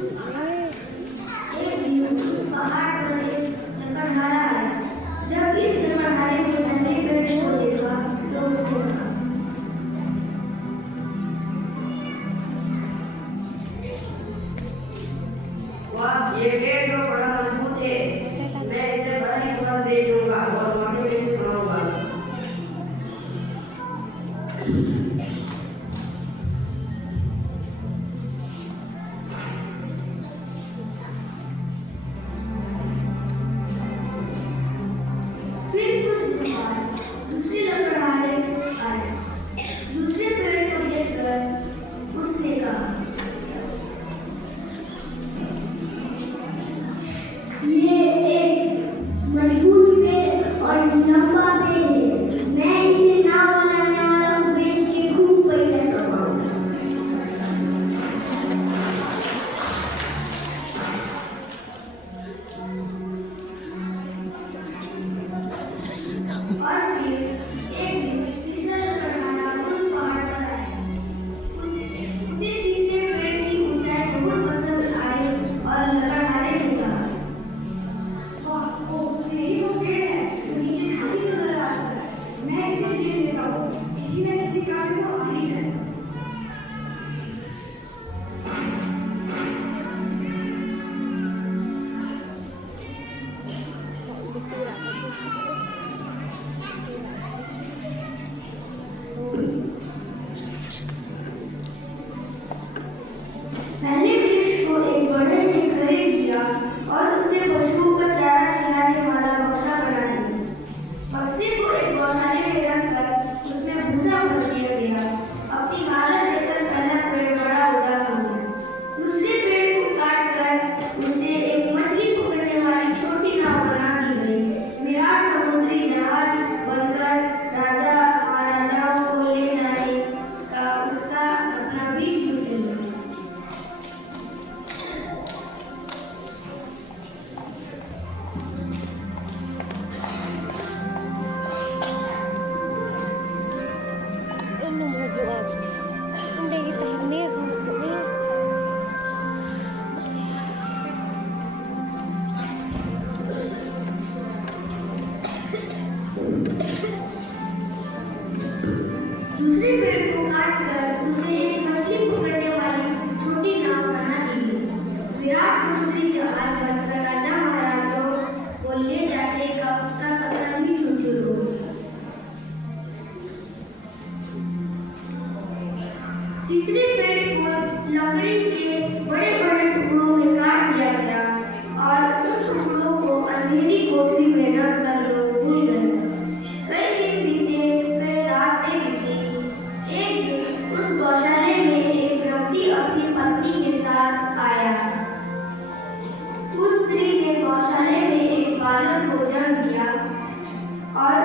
एक दिन उस पहाड़ पर एक लकड़हारा आया। जब इस लकड़हारे ने पहले पेड़ को देखा तो उसने कहा, वाह, ये पेड़ तो बड़ा मजबूत है। मैं इसे बड़ा ही फल दे दूंगा और माटी में से बनाऊंगा। फिर कुछ दिन बाद दूसरे लकड़हारे आए। दूसरे पेड़ को देखकर उसने कहा, ये एक मजबूत पेड़ और लंबा पेड़ है। मैं इसे नाव बनाने वाला को बेच के खूब पैसा कमाऊंगा। और फिर एक दिन तीसरा लकड़हारा उस पहाड़ पर आया। उसे तीसरे पेड़ की ऊंचाई बहुत पसंद आई और लकड़हारे ने कहा, वाह, तो यही वो पेड़ है जो नीचे खाली नजर आता है। मैं इसे ले लेता हूँ, किसी न किसी काम में तो आ ही जाएगा। पहले वृक्ष को एक बढ़ई ने खरीद लिया और उसने पशुओं को चारा खिलाने वाला बक्सा बना दिया। बक्से को एक गौशाले में रखकर उसमें भूसा भर दिया गया। अपनी हालत देखकर पहला पेड़ बड़ा उदास हो गया। दूसरे पेड़ को काटकर उसे एक मछली पकड़ने वाली छोटी नाव बना दी गई। विराट समुद्री जहाज बनकर राजा महाराजाओं को ले जाने का उसका सपना भी झूठ गया। Ano mo doon? Hindi kita hamir. दूसरे पेड़ को काटकर उसे एक मछली पकड़ने वाली छोटी नाव बना दी गई। विराट समुद्री जहाज बनकर राजा महाराजाओं को ले जाने का उसका सपना भी चूर-चूर हो गया। तीसरे पेड़ को लकड़ी के बड़े-बड़े टुकड़ों में काट दिया गया और उन टुकड़ों को अंधेरी कोठरी में रखकर लोग भूल गए। कई दिन बीते, कई रातें बीती। एक दिन उस गौशाले में एक व्यक्ति अपनी पत्नी के साथ आया। उस स्त्री ने गौशाले में एक बालक को जन्म दिया और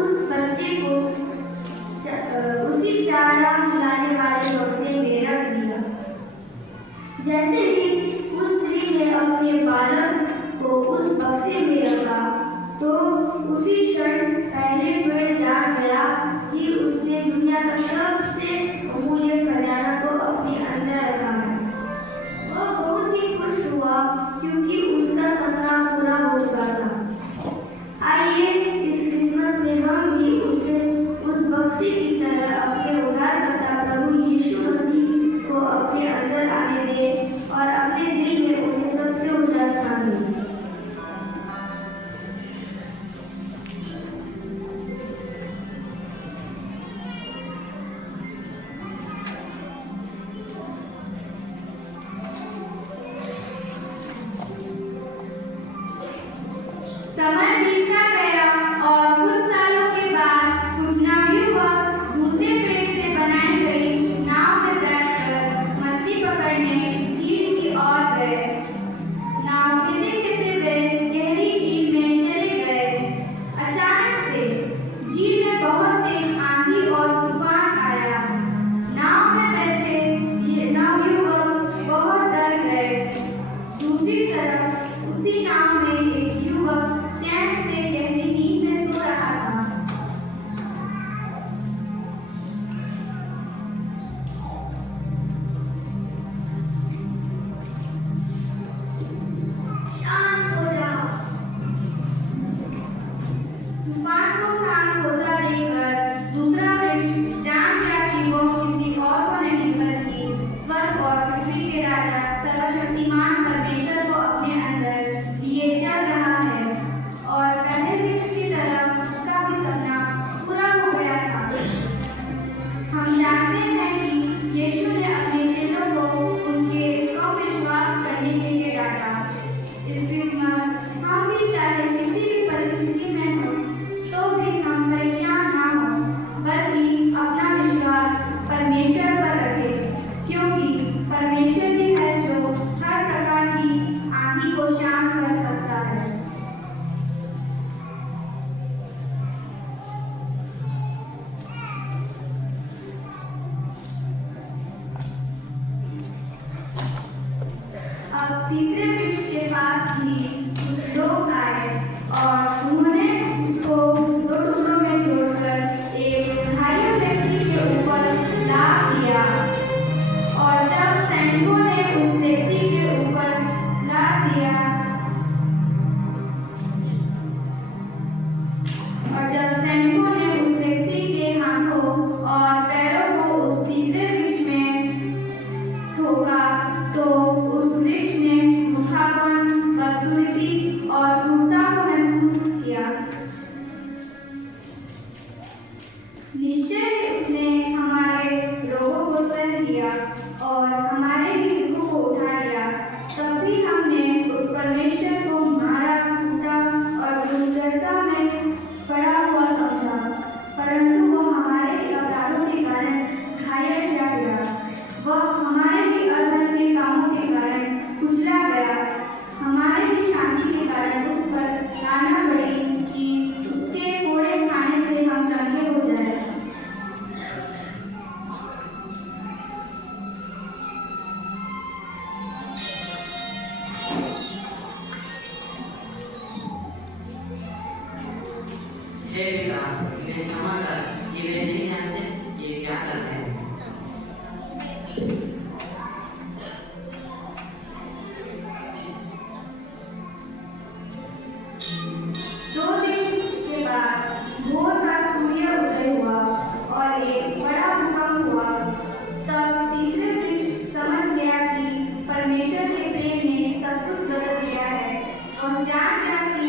उस बच्चे को उसी चारा खिलाने वाले बक्से में रख दिया। जैसे ही उस स्त्री ने अपने बालक को उस बक्से में रखा तो उसी क्षण पहले पेड़ जान गया कि उसने दुनिया का सबसे अमूल्य खजाना को अपने अंदर रखा है। वह बहुत ही खुश हुआ क्योंकि उसका सपना पूरा हो चुका था। आइए इस क्रिसमस में हम भी उस बक्से की तरह अपने उद्धारकर्ता प्रभु यीशु मसीह को अपने अंदर आने दें और तीसरे वृक्ष के पास भी कुछ लोग आए और उन्होंने उसको दो टुकड़ों में जोड़कर एक घायल व्यक्ति के ऊपर लाद दिया। और जब सैनिकों ने उस व्यक्ति के ऊपर लाद दिया और जब सैनिकों ने उस व्यक्ति के हाथों और पैरों को उस तीसरे वृक्ष में ठोका तो उस वृक्ष ने रूखापन, बदसूरती और क्रूरता को महसूस किया। निश्चय ही उसने हमारे रोगों को सह लिया और हमारे भी दुखों को उठा लिया। तब भी हमने उस परमेश्वर को मारा, कूटा और दुर्दशा में पड़ा हुआ समझा, परंतु वह हमारे ही अपराधों के कारण घायल किया गया, वह हमारे ही अधर्म के कामों के कारण कुचला गया, हमारे ही शांति के कारण उस पर लाना पड़ी कि उसके कोड़े खाने से हम चंगे हो जाए। हे पिता, इन्हें क्षमा कर, ये वे नहीं जानते ये क्या कर रहे हैं। दो दिन के बाद भोर का सूर्य उदय हुआ और एक बड़ा भूकंप हुआ। तब तीसरे वृक्ष समझ गया कि परमेश्वर के प्रेम ने सब कुछ बदल दिया है। वह जान गया कि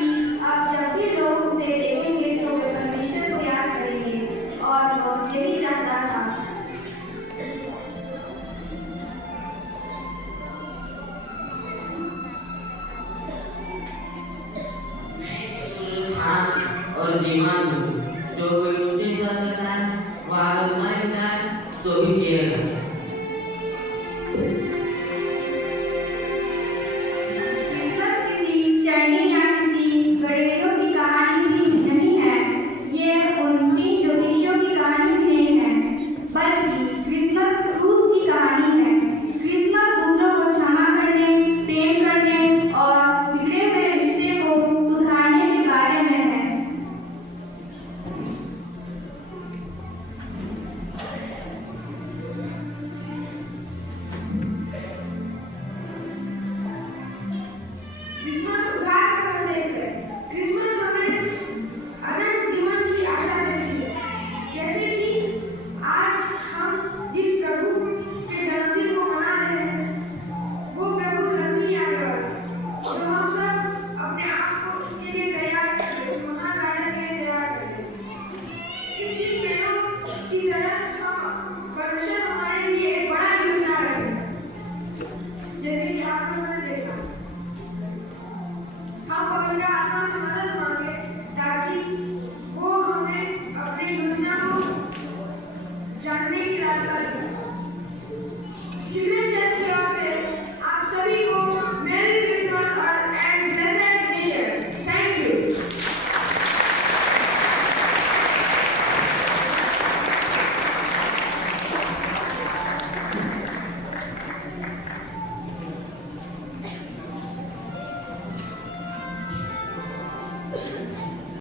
अब जब भी लोग उसे देखेंगे तो वे परमेश्वर को याद करेंगे और वह यही चाहता था। और जीवन हूँ, जो कोई मुझे श्वास करता है वह अगर मर भी जाए तो भी जिएगा।